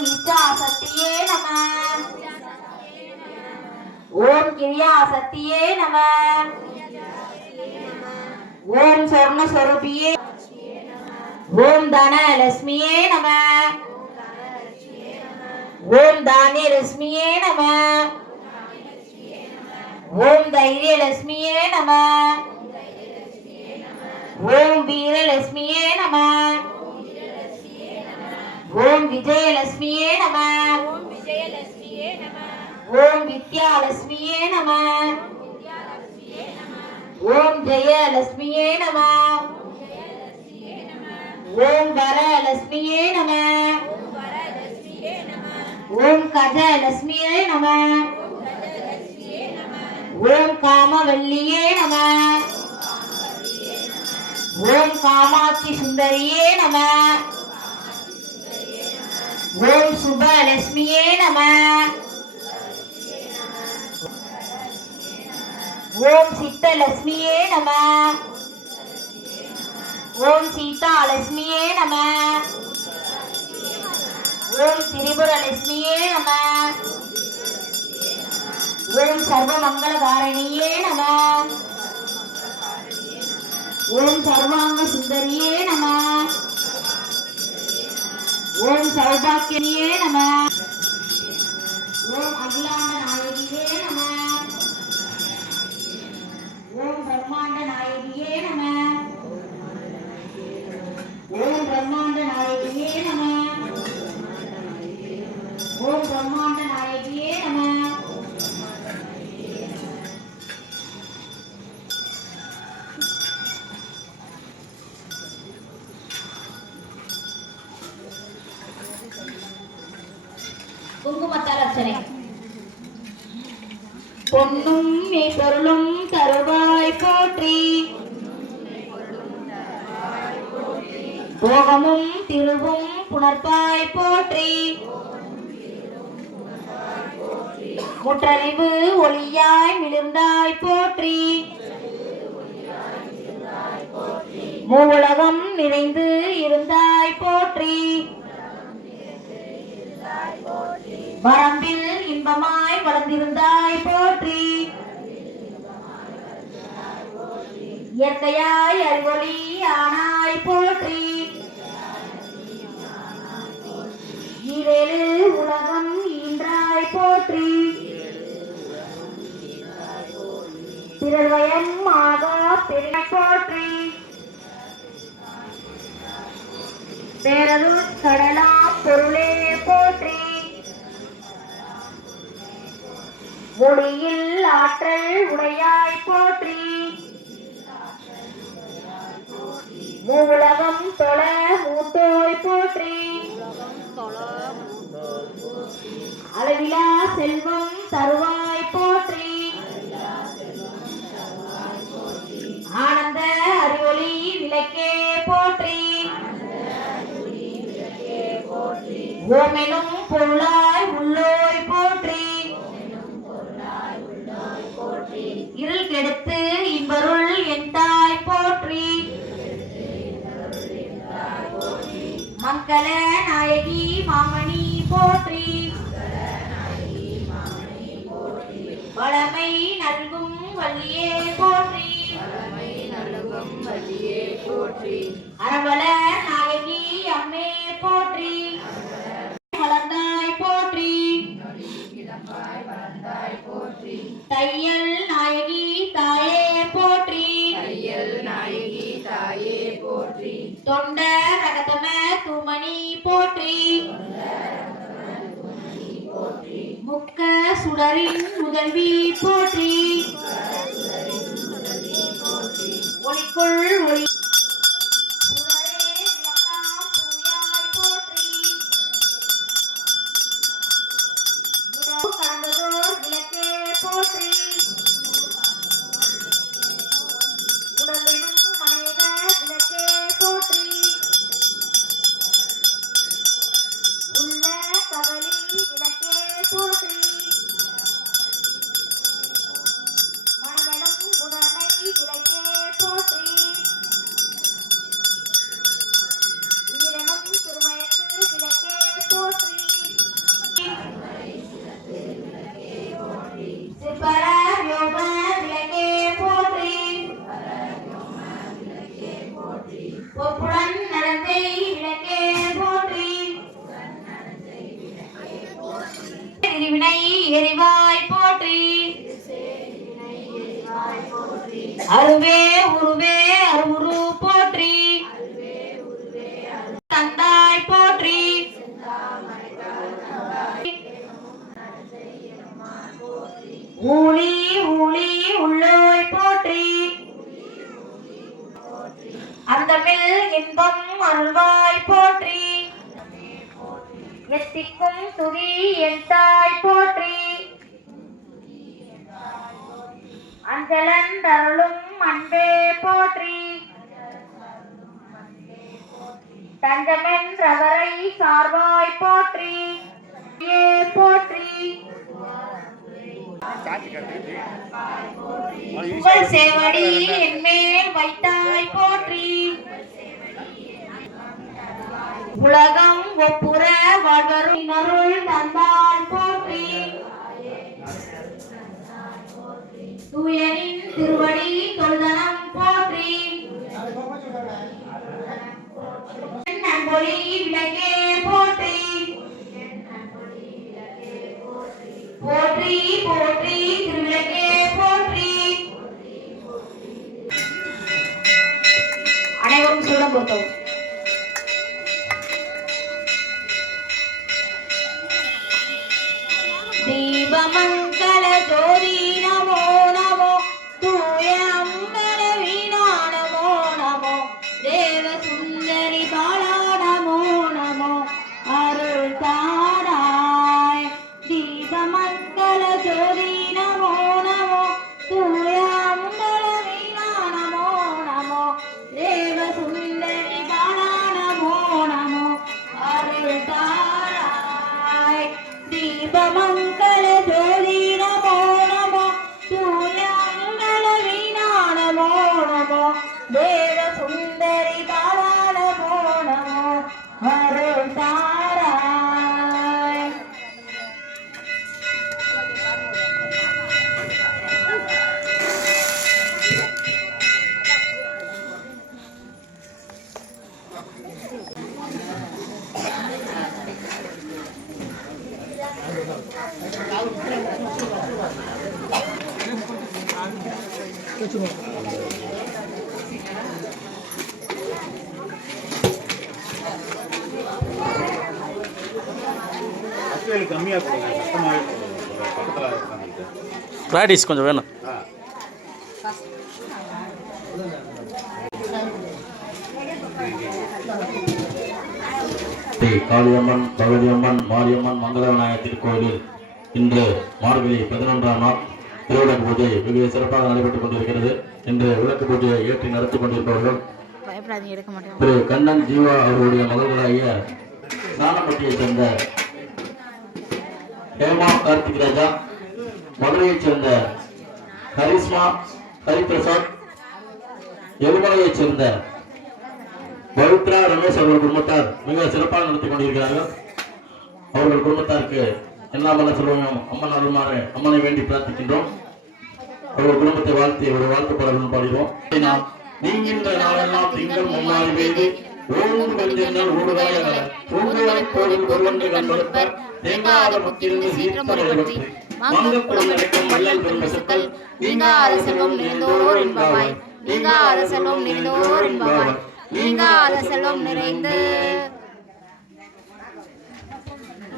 ஓம் நம. ஓம் கிரியா சக்தியே நம. ஓம் சொர்ண ஸ்வரூபியே ஓம் தன லட்சுமியே நம. ஓம் தானிய லட்சுமியே நம. ஓம் தைரிய லட்சுமியே நம. ஓம் வீரலட்சுமியே நம. ஓம் விஜயலட்சுமியே நம. ஓம் வித்யாலட்சுமியே நம. ஓம் ஜெயலட்சுமியே நம. ஓம் வரலட்சுமியே நம. ஓம் கஜலட்சுமியே நம. ஓம் காமவல்லியே நம. ஓம் காமாட்சி சுந்தரியே நம. ஓம் சுபலட்சுமியே நம. ஓம் சித்தலட்சுமியே நம. ஓம் சீதாலட்சுமியே நம. ஓம் திரிபுரலட்சுமியே நம. ஓம் சர்வமங்களகாரணியே நம. ஓம் சர்வாங்க சுந்தரியே நம. ஓம் சௌபாக்கியே நம ஓம் அகிலாண்ட நாயகியே நம குங்குமத்தால் அர்ச்சனை பொன்னும் பொருளும் தருவாய் போற்றி. போகமும் திருவும் புணர்ப்பாய் போற்றி. முற்றறிவு ஒளியாய் மிளிர்ந்தாய் போற்றி. மூவுலகம் நிறைந்து இருந்தாய் போற்றி. வரம்பில் இன்பமாய் வளர்ந்திருந்தாய் போற்றி. இயற்கையாய் அறிவொளி ஆனா மொழியில் ஆற்றல் உடையாய் போற்றி. மூலகம் தொழ மூத்தோய் போற்றி. அளவிலா செல்வம் தருவாய் போற்றி. ஆனந்த அறிவொளி விளக்கே போற்றி. ஓமெனும் பொருளா நாயகி மாமணி போற்றி. வளமை நல்கும் வள்ளியே போற்றி. அரவல நாயகி அம்மே போற்றி. வளர்ந்தாய் போற்றி. தையல் then we ஊழி ஊழி உள்ளோய் போற்றி. அந்தமில் இன்பம் அருள்வாய் போற்றி. எத்திக்கும் துதி என் தாய் போற்றி. அஞ்சலன் தருளும் அன்பே போற்றி. தஞ்சமென்றவரை சார்வாய் போற்றி. ஏ போற்றி. உங்கள் சேவடி என்மேல் வைத்தாய் போற்றி. உலகம் ஒப்புற வளரும் அருள் தந்தாள் போற்றி. தூயனின் திருவடி தொழுதனம் போற்றி. நன்பொழி விளக்கே ಮಾಡ್ಕೊತಾವ್ மக்கள் கம்மியாக கொடுங்க பக்கத்தில் உட்காந்துட்டு ப்ராக்டிஸ் கொஞ்சம் வேணும். காளியம்மன் பகவதியம்மன் மாரியம்மன் மங்களவிநாயகர் திருக்கோயிலில் இன்று மார்கழி பதினொன்றாம் நாள் திருவிளக்கு பூஜை மிக சிறப்பாக நடைபெற்றுக் கொண்டிருக்கிறது. இன்று விளக்கு பூஜையை ஏற்றி நடத்தி கொண்டிருப்பவர்கள் பயப்படாதீங்க எடுக்க மாட்டேன். திரு கண்ணன் ஜீவா அவர்களுடைய மகள்களாகிய சாணப்பட்டியைச் சேர்ந்த ஹேமா கார்த்திக் ராஜா மதுரையைச் சேர்ந்த ஹரிஸ்மா ஹரிபிரசாத் எலுமலையைச் சேர்ந்த பவித்ரா ரமேஷ் அவர்கள் குடும்பத்தார் மிக சிறப்பாக நடத்தி கொண்டிருக்கிறார்கள். அவர்கள் குடும்பத்தாருக்கு எல்லா மன செல்வமும் அம்மன் அருள்மாறு அம்மனை வேண்டி பிரார்த்திக்கின்றோம். அவர்கள் குடும்பத்தை வாழ்த்தி ஒரு வாழ்த்து பாடல்கள் பாடுகிறோம் நீங்கின்ற நாளெல்லாம் திங்கள் முன்னாடி பெய்து ஓடும் ஒருவன்று தேங்காத வள்ளல் நீங்காத செல்வம் நிறைந்தோர் என்பவாய். நீங்காத செல்வம் நிறைந்தோர் என்பவாய். நீங்காத செல்வம் நிறைந்து.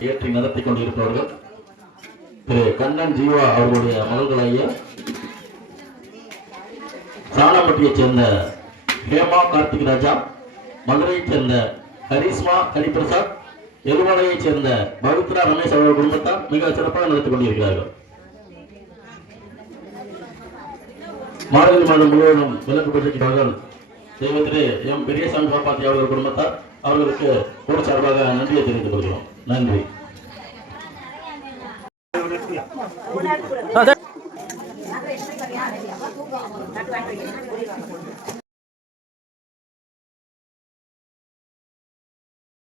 ஏற்றி நடத்தி கொண்டிருப்பவர்கள் திரு கண்ணன் ஜீவா அவர்களுடைய மகள்களாகிய சாணப்பட்டியைச் சேர்ந்த ஹேமா கார்த்திக் ராஜா. மதுரையைச் சேர்ந்த ஹரிஸ்மா ஹரிபிரசாத் எருமலையைச் சேர்ந்த பவித்ரா ரமேஷ் அவர்கள் குடும்பத்தார் மிக சிறப்பாக நடத்தி கொண்டிருக்கிறார்கள். மார்கழி மாதம் முழுவதும் விலக்கு பெற்றிருக்கிறார்கள் தெய்வத்திலே எம் பெரியசாமி பாப்பாத்தி அவர்கள் குடும்பத்தார் அவர்களுக்கு கூட சார்பாக நன்றியை தெரிவித்துக் கொள்கிறோம். நன்றி.